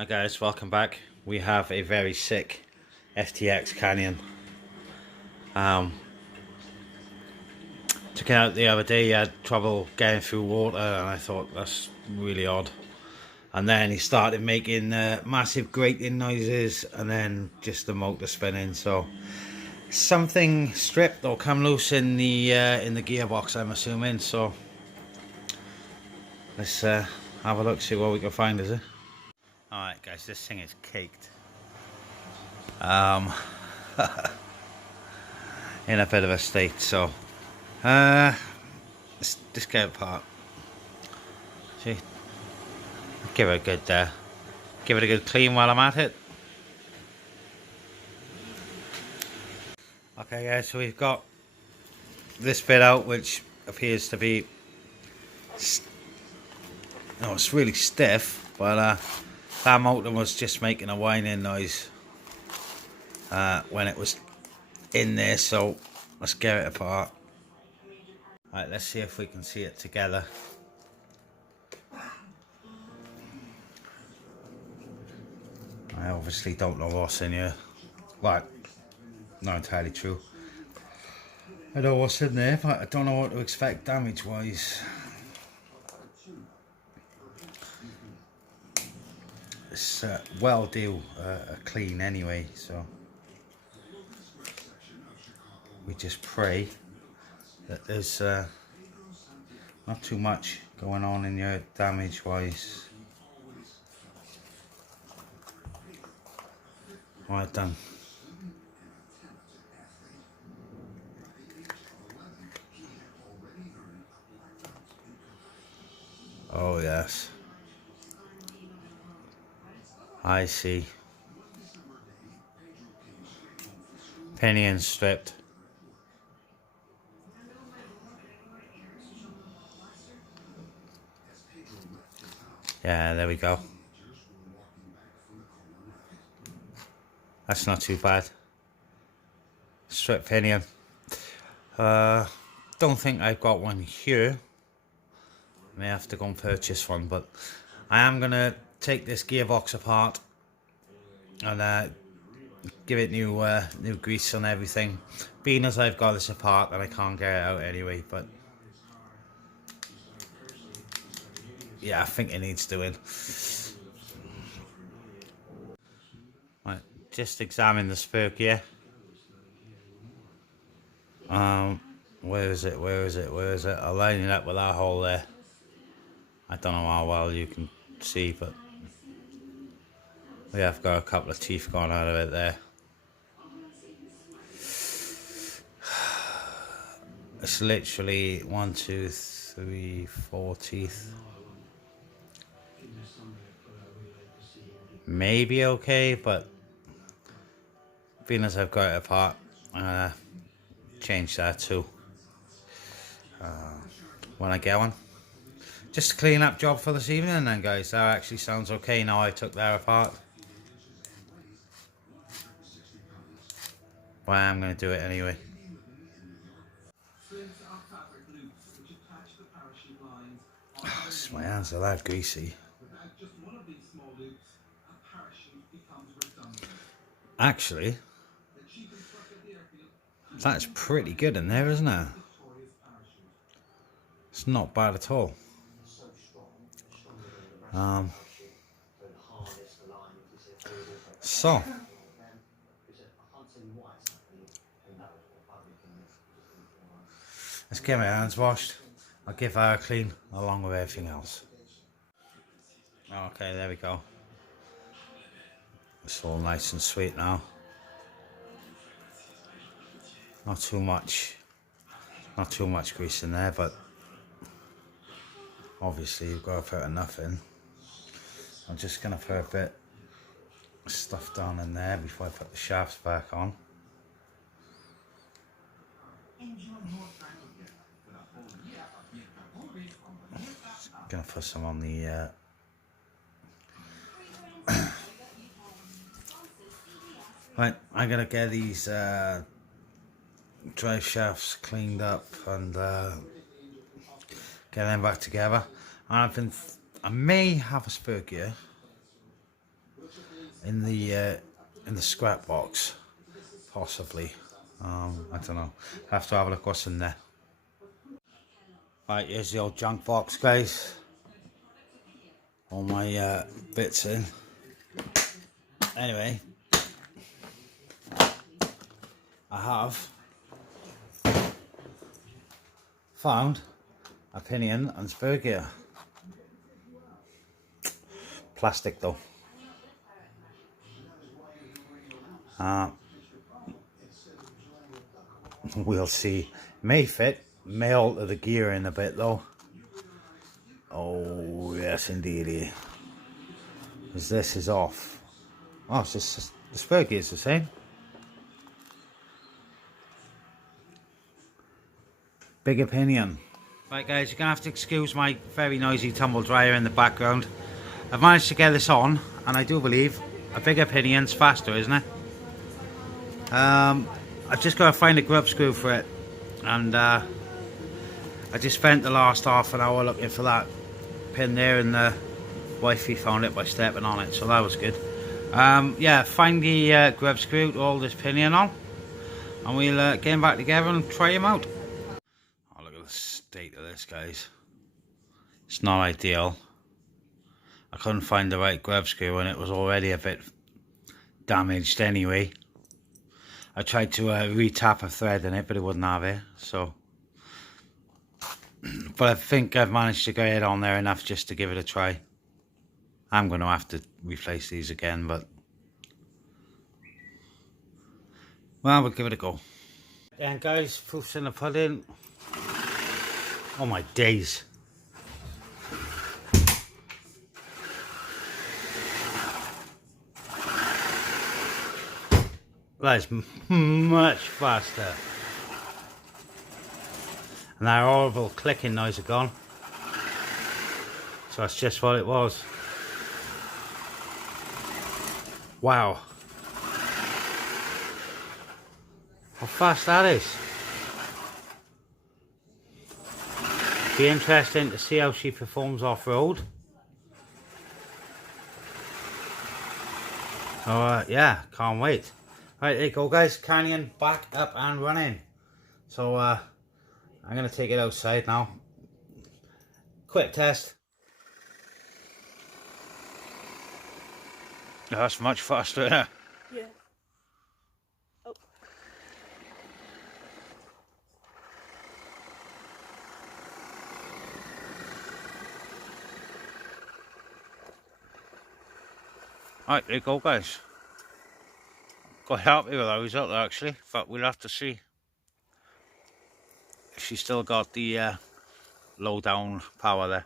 Hi guys, welcome back. We have a very sick FTX Kanyon. Took it out the other day, he had trouble getting through water and I thought that's really odd. And then he started making massive grating noises and then just the motor spinning. So something stripped or come loose in the gearbox, I'm assuming. So let's have a look, see what we can find, is it? Alright guys, this thing is caked. In a bit of a state, so let's just get it apart. See, give it a good clean while I'm at it. Okay guys, so we've got this bit out, which appears to be it's really stiff, but that motor was just making a whining noise when it was in there, so let's get it apart. Right, let's see if we can see it together. I obviously don't know what's in here. Well, not entirely true. I know what's in there, but I don't know what to expect damage wise. It's well due a clean anyway, so we just pray that there's not too much going on in here damage wise. Right done. Oh yes, I see. Pinion stripped. Yeah, there we go. That's not too bad. Strip pinion. Don't think I've got one here. May have to go and purchase one, but I am gonna take this gearbox apart and give it new grease and everything. Being as I've got this apart and I can't get it out anyway, but yeah, I think it needs doing. Right, just examine the spur gear. Where is it? I'll line it up with that hole there. I don't know how well you can see, but we have got a couple of teeth gone out of it there. It's literally 1, 2, 3, 4 teeth. Maybe okay, but being as I've got it apart, change that too when I get one. Just a clean up job for this evening then guys. That actually sounds okay now I took that apart. But I am going to do it anyway. Oh, my hands are that greasy. Actually, that's pretty good in there, isn't it? It's not bad at all. So let's get my hands washed. I'll give her a clean along with everything else. Okay, there we go. It's all nice and sweet now. Not too much grease in there, but obviously you've got to put enough in. I'm just going to put a bit of stuff down in there before I put the shafts back on. Going to put some on the right, I'm going to get these drive shafts cleaned up and get them back together. And I may have a spur gear in the scrap box, possibly. I don't know. I have to have a look what's in there. Right, here's the old junk box, guys. All my bits in. Anyway, I have found a pinion and spur gear. Plastic though. We'll see. May fit, may alter the gear in a bit though. Oh yes indeed. Because this is off. Oh, it's just the spur gear's the same. Big opinion. Right guys, you're gonna have to excuse my very noisy tumble dryer in the background. I've managed to get this on, and I do believe a bigger pinion's faster, isn't it? I've just got to find a grub screw for it, and I just spent the last half an hour looking for that pin there, and the wifey found it by stepping on it, so that was good. Yeah, find the grub screw to hold this pinion on, and we'll get him back together and try him out. Oh, look at the state of this, guys. It's not ideal. I couldn't find the right grub screw, and it was already a bit damaged anyway. I tried to re-tap a thread in it, but it wouldn't have it, so. But I think I've managed to get it on there enough just to give it a try. I'm going to have to replace these again, but well, we'll give it a go. And guys, proof's in the pudding. Oh my days. That is much faster. And that horrible clicking noise is gone. So that's just what it was. Wow. How fast that is. Be interesting to see how she performs off-road. So yeah, can't wait. Right, there you go guys, Kanyon back up and running. So I'm going to take it outside now. Quick test. That's much faster, isn't it? Yeah. Oh. Right, there you go guys. Quite happy with that result actually, but we'll have to see if she's still got the low down power there.